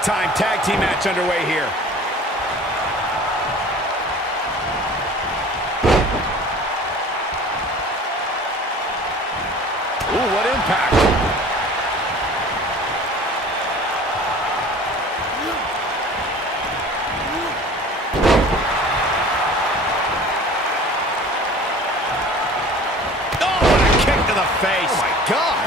big-time tag team match underway here. Ooh, what impact. Oh, what a kick to the face. Oh, my God.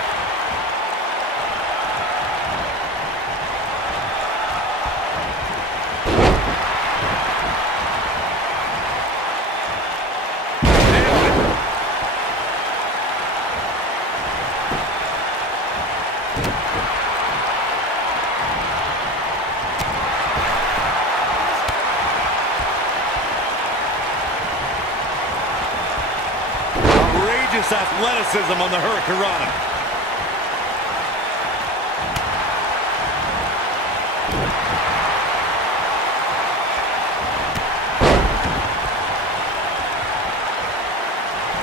Athleticism on the Hurricanrana.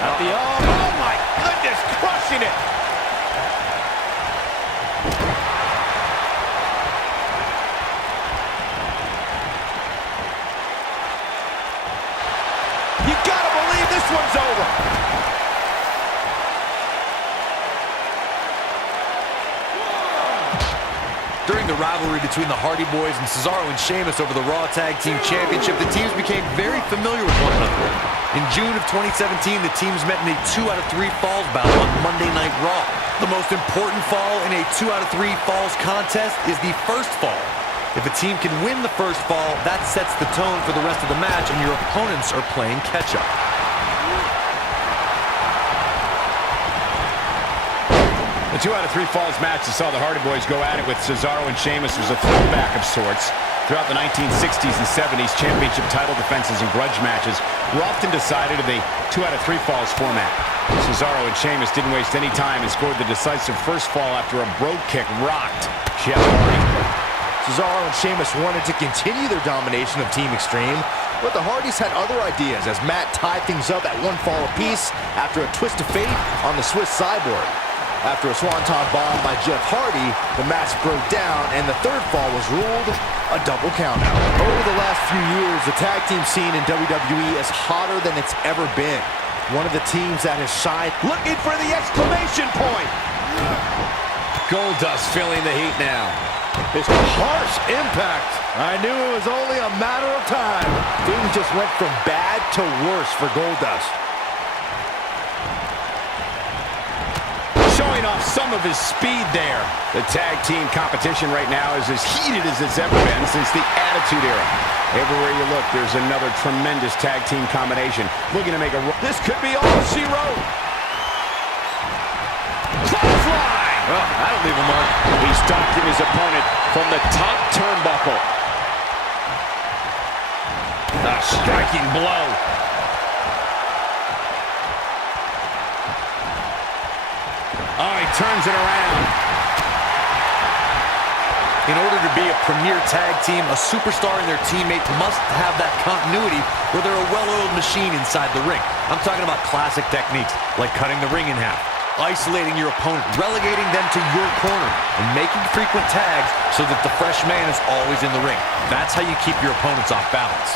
At the oh my goodness, crushing it. You gotta believe this one's over. During the rivalry between the Hardy Boys and Cesaro and Sheamus over the Raw Tag Team Championship, the teams became very familiar with one another. In June of 2017, the teams met in a 2 out of 3 falls battle on Monday Night Raw. The most important fall in a 2 out of 3 falls contest is the first fall. If a team can win the first fall, that sets the tone for the rest of the match, and your opponents are playing catch-up. The 2 out of 3 falls match that saw the Hardy Boys go at it with Cesaro and Sheamus was a throwback of sorts. Throughout the 1960s and 70s, championship title defenses and grudge matches were often decided in a 2 out of 3 falls format. Cesaro and Sheamus didn't waste any time and scored the decisive first fall after a brogue kick rocked Jeff Hardy. Cesaro and Sheamus wanted to continue their domination of Team Extreme, but the Hardys had other ideas as Matt tied things up at 1 fall apiece after a twist of fate on the Swiss Cyborg. After a swanton bomb by Jeff Hardy, the match broke down and the third fall was ruled a double countout. Over the last few years, the tag team scene in WWE is hotter than it's ever been. One of the teams that has shined, looking for the exclamation point. Goldust feeling the heat now. It's a harsh impact. I knew it was only a matter of time. Things just went from bad to worse for Goldust. Showing off some of his speed there. The tag team competition right now is as heated as it's ever been since the Attitude Era. Everywhere you look, there's another tremendous tag team combination looking to make a... This could be all she wrote. Clothesline! Oh, that'll leave a mark. He stopped his opponent from the top turnbuckle. A striking blow. Oh, he turns it around. In order to be a premier tag team, a superstar and their teammate must have that continuity where they're a well-oiled machine inside the ring. I'm talking about classic techniques like cutting the ring in half, isolating your opponent, relegating them to your corner, and making frequent tags so that the fresh man is always in the ring. That's how you keep your opponents off balance.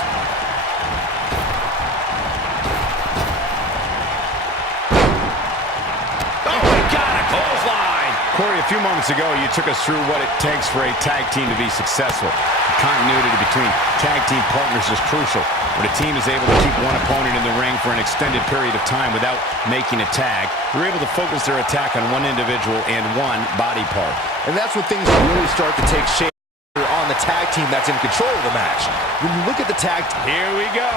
Corey, a few moments ago, you took us through what it takes for a tag team to be successful. The continuity between tag team partners is crucial. When a team is able to keep one opponent in the ring for an extended period of time without making a tag, they're able to focus their attack on one individual and one body part. And that's when things really start to take shape on the tag team that's in control of the match. When you look at the tag team... Here we go.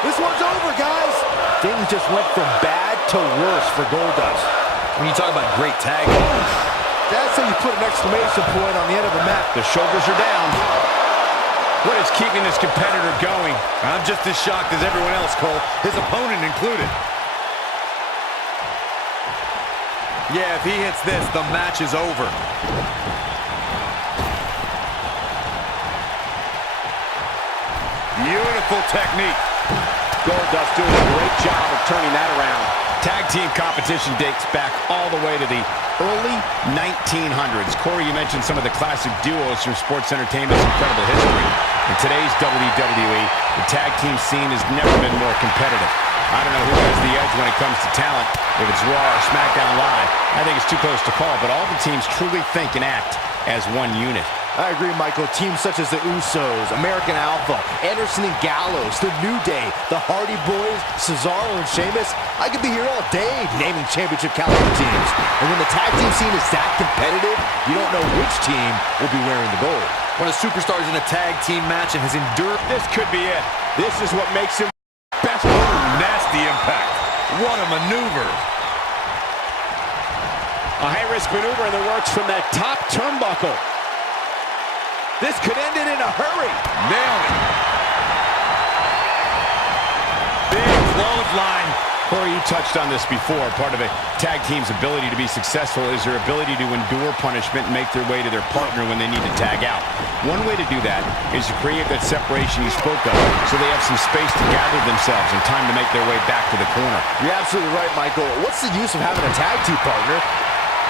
This one's over, guys. Things just went from bad to worse for Goldust. When you talk about great tag, that's how you put an exclamation point on the end of a match. The shoulders are down. What is keeping this competitor going? I'm just as shocked as everyone else, Cole, his opponent included. Yeah, if he hits this, the match is over. Beautiful technique. Goldust doing a great job of turning that around. Tag team competition dates back all the way to the early 1900s. Corey, you mentioned some of the classic duos from sports entertainment's incredible history. In today's WWE, the tag team scene has never been more competitive. I don't know who has the edge when it comes to talent, if it's Raw or SmackDown Live. I think it's too close to call, but all the teams truly think and act as one unit. I agree, Michael. Teams such as the Usos, American Alpha, Anderson and Gallows, The New Day, the Hardy Boys, Cesaro and Sheamus. I could be here all day naming championship caliber teams. And when the tag team scene is that competitive, you don't know which team will be wearing the gold. When a superstar is in a tag team match and has endured... This could be it. This is what makes him best. Nasty impact. What a maneuver. A high-risk maneuver in the works from that top turnbuckle. This could end it in a hurry. Nailed it. Big clothesline. Corey, you touched on this before. Part of a tag team's ability to be successful is their ability to endure punishment and make their way to their partner when they need to tag out. One way to do that is to create that separation you spoke of, so they have some space to gather themselves and time to make their way back to the corner. You're absolutely right, Michael. What's the use of having a tag team partner?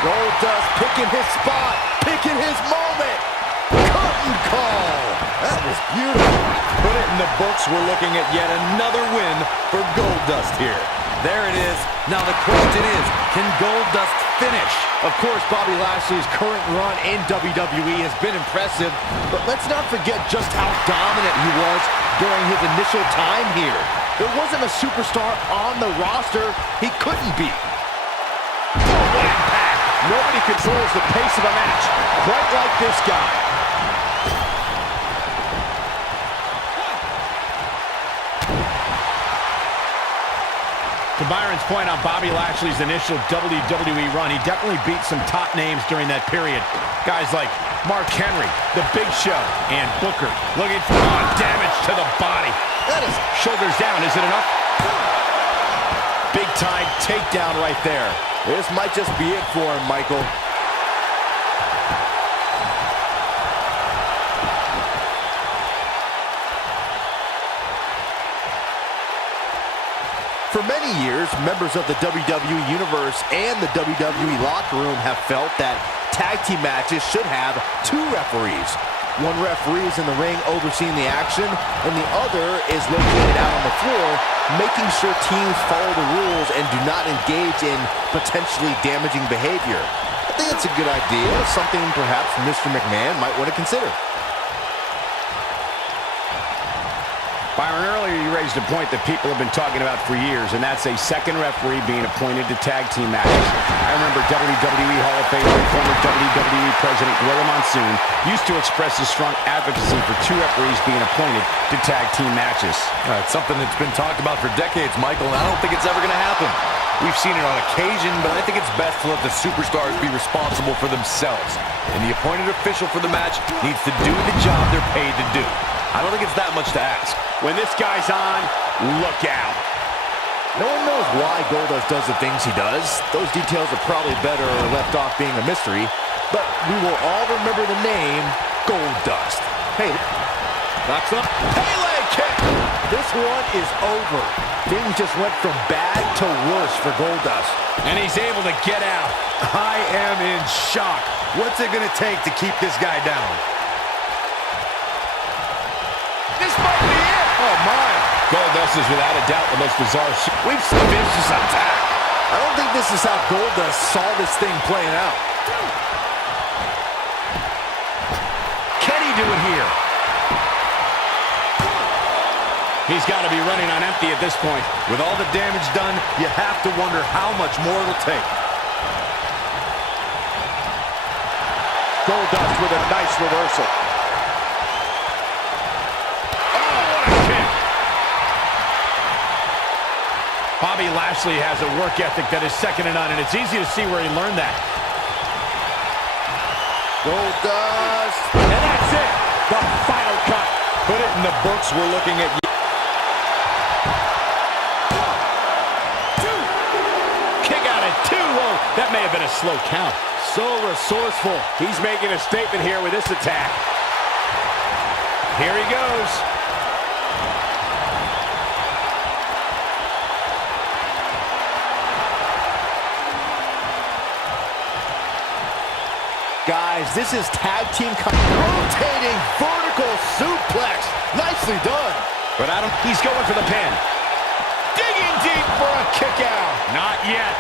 Goldust picking his spot, picking his moment. Curtain call. That was beautiful. Put it in the books. We're looking at yet another win for Goldust here. There it is. Now the question is, can Goldust finish? Of course, Bobby Lashley's current run in WWE has been impressive, but let's not forget just how dominant he was during his initial time here. There wasn't a superstar on the roster he couldn't beat. Nobody controls the pace of a match quite like this guy. To Byron's point on Bobby Lashley's initial WWE run, he definitely beat some top names during that period. Guys like Mark Henry, The Big Show, and Booker. Looking for damage to the body. That is shoulders down. Is it enough? Big time takedown right there. This might just be it for him, Michael. For many years, members of the WWE Universe and the WWE locker room have felt that tag team matches should have two referees. One referee is in the ring overseeing the action, and the other is located out on the floor, making sure teams follow the rules and do not engage in potentially damaging behavior. I think that's a good idea, something perhaps Mr. McMahon might want to consider. Byron, earlier you raised a point that people have been talking about for years, and that's a second referee being appointed to tag team matches. I remember WWE Hall of Famer and former WWE President Gorilla Monsoon used to express his strong advocacy for two referees being appointed to tag team matches. It's something that's been talked about for decades, Michael, and I don't think it's ever going to happen. We've seen it on occasion, but I think it's best to let the superstars be responsible for themselves. And the appointed official for the match needs to do the job they're paid to do. I don't think it's that much to ask. When this guy's on, look out. No one knows why Goldust does the things he does. Those details are probably better left off being a mystery. But we will all remember the name Goldust. Hey, knocks up. Pele kick! This one is over. Things just went from bad to worse for Goldust. And he's able to get out. I am in shock. What's it going to take to keep this guy down? This might be it. Oh, my. Goldust is without a doubt the most bizarre. We've seen vicious attack. I don't think this is how Goldust saw this thing playing out. Can he do it here? He's got to be running on empty at this point. With all the damage done, you have to wonder how much more it'll take. Goldust with a nice reversal. Bobby Lashley has a work ethic that is second to none, and it's easy to see where he learned that. Goldust. And that's it. The final cut. Put it in the books. We're looking at... Kick out at 2. Whoa, that may have been a slow count. So resourceful. He's making a statement here with this attack. Here he goes. this is tag team rotating vertical suplex. Nicely done. But Adam, he's going for the pin. Digging deep for a kick out. Not yet.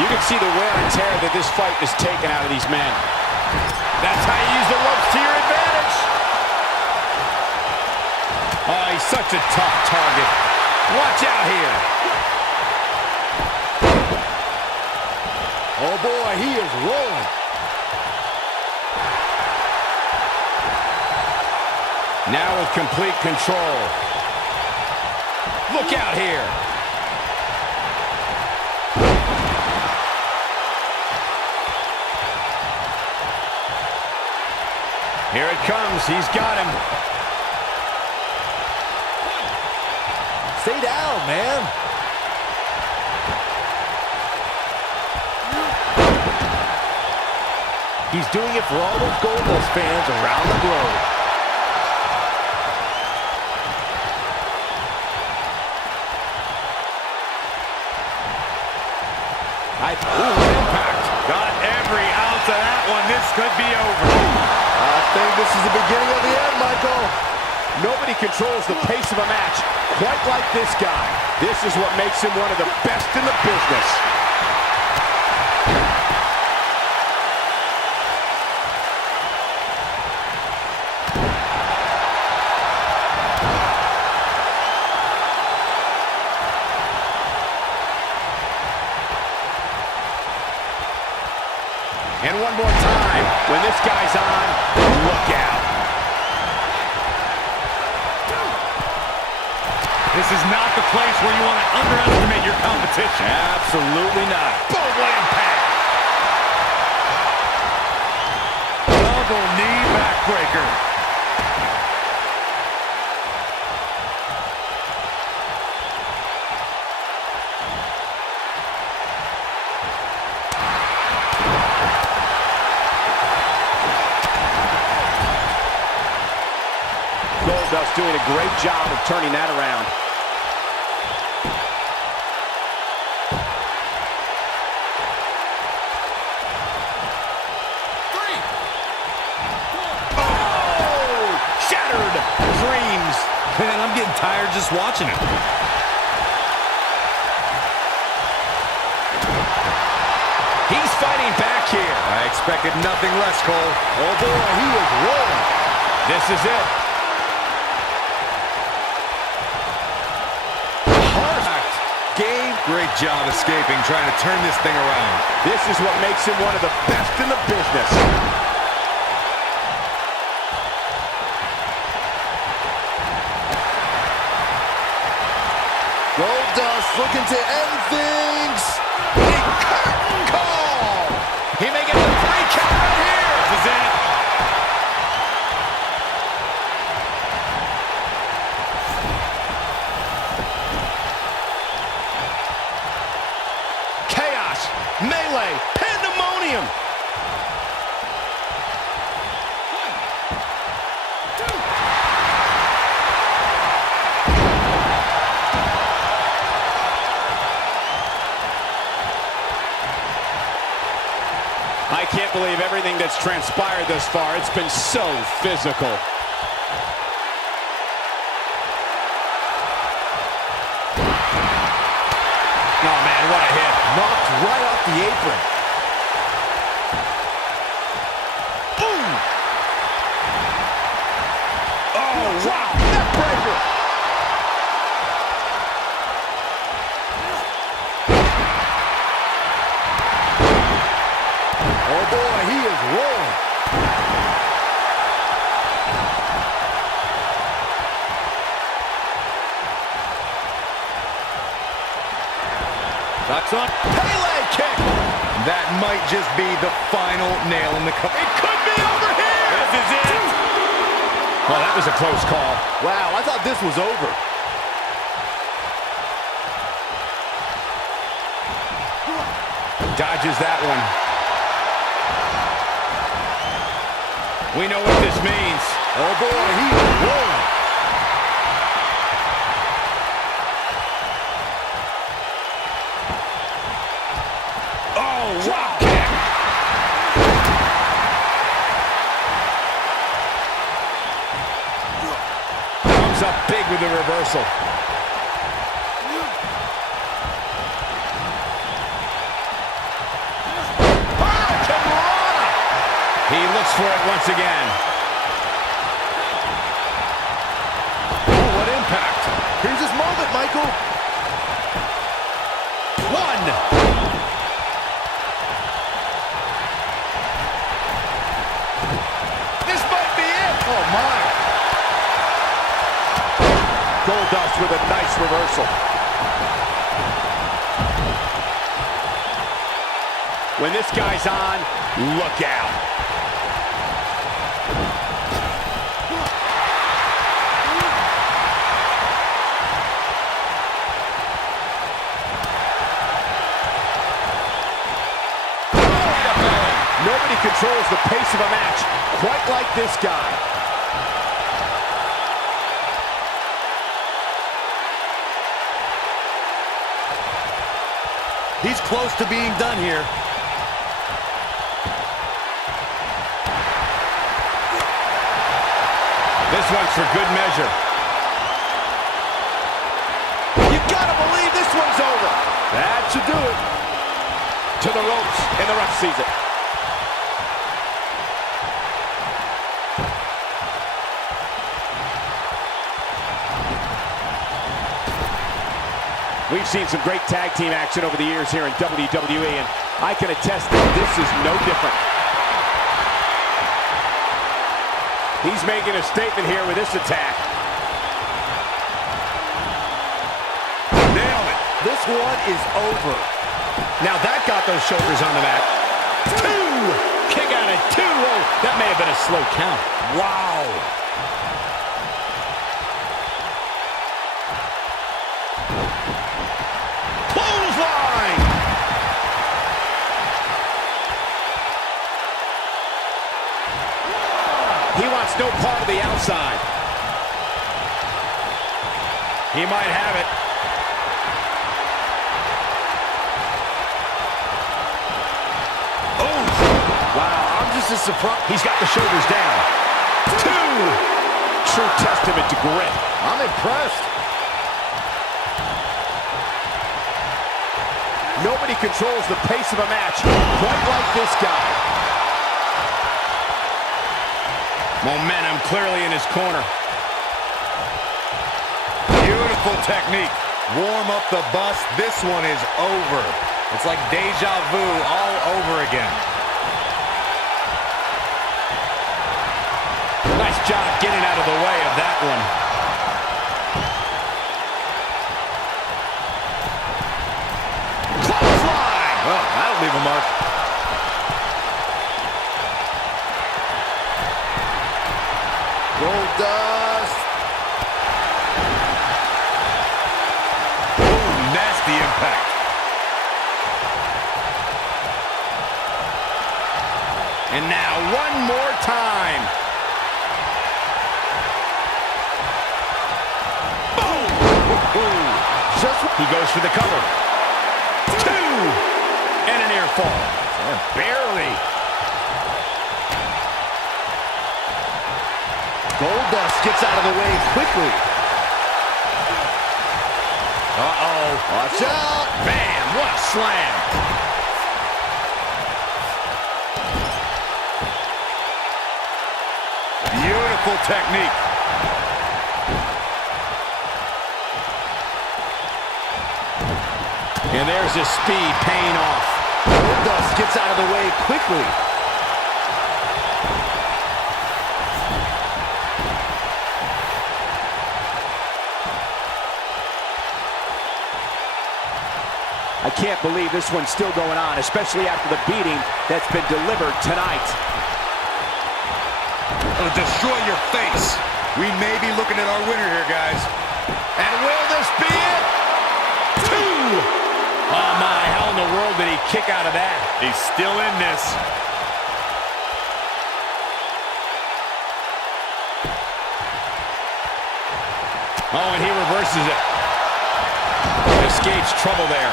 You can see the wear and tear that this fight is taking out of these men. That's how you use the ropes to your advantage. Oh, he's such a tough target. Watch out here. Oh boy, he is rolling. Now with complete control. Look out here. Here it comes. He's got him. Stay down, man. He's doing it for all those Goldust fans around the globe. Impact. Got every ounce of that one. This could be over. I think this is the beginning of the end, Michael. Nobody controls the pace of a match quite like this guy. This is what makes him one of the best in the business. And one more time. When this guy's on, look out. This is not the place where you want to underestimate your competition. Absolutely not. Boom, what impact. Double knee backbreaker. Goldust doing a great job of turning that around. Dreams. Man, I'm getting tired just watching it. He's fighting back here. I expected nothing less, Cole. Oh boy, he is rolling. This is it. Great job escaping, trying to turn this thing around. This is what makes him one of the best in the business. Goldust looking to end things. Big curtain call. He may get the 3 count out here. This is it. Chaos, melee, pandemonium. I can't believe everything that's transpired thus far. It's been so physical. Oh, man, what a hit. Knocked right off the apron. Boom! Oh, wow, neckbreaker. Oh boy, he is rolling. That's up. Pele kick. That might just be the final nail in the coffin. It could be over here. This is it. Well, that was a close call. Wow, I thought this was over. Dodges that one. We know what this means. Oh boy, he is rolling. with the reversal. He looks for it once again. Oh, what impact. Here's his moment, Michael. One. This might be it. Oh, my. Goldust with a nice reversal. When this guy's on, look out. Nobody controls the pace of a match quite like this guy. He's close to being done here. This one's for good measure. You gotta believe this one's over. That should do it. To the ropes, and the ref sees it. We've seen some great tag team action over the years here in WWE, and I can attest that this is no different. He's making a statement here with this attack. Nailed it. This one is over. Now that got those shoulders on the mat. Two. Kick out at two. Oh, that may have been a slow count. Wow. Clothesline. He wants no part of the outside. He might have it. Wow, I'm just as surprised. He's got the shoulders down. Two. True testament to grit. I'm impressed. Nobody controls the pace of a match quite like this guy. Momentum clearly in his corner. Beautiful technique. Warm up the bus. This one is over. It's like deja vu all over again. Nice job getting out of the way of that one. Clothesline! Well, that'll leave a mark. Goldust. Ooh, nasty impact. And now one more time. He goes for the cover. Two! And an air fall. Yeah, barely. Goldust gets out of the way quickly. Uh-oh. Watch out. Bam! What a slam! Beautiful technique. And there's his speed paying off. Goldust gets out of the way quickly. I can't believe this one's still going on, especially after the beating that's been delivered tonight. It'll destroy your face. We may be looking at our winner here, guys. And will this be it? Two! Oh my, how in the world did he kick out of that? He's still in this. Oh, and he reverses it. Escapes trouble there.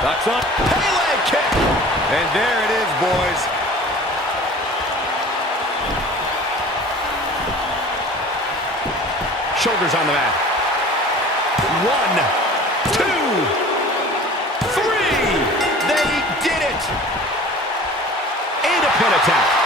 That's on. Pele kick. And there it is, boys. Shoulders on the mat. 1, 2, 3. They did it. And a pin attempt.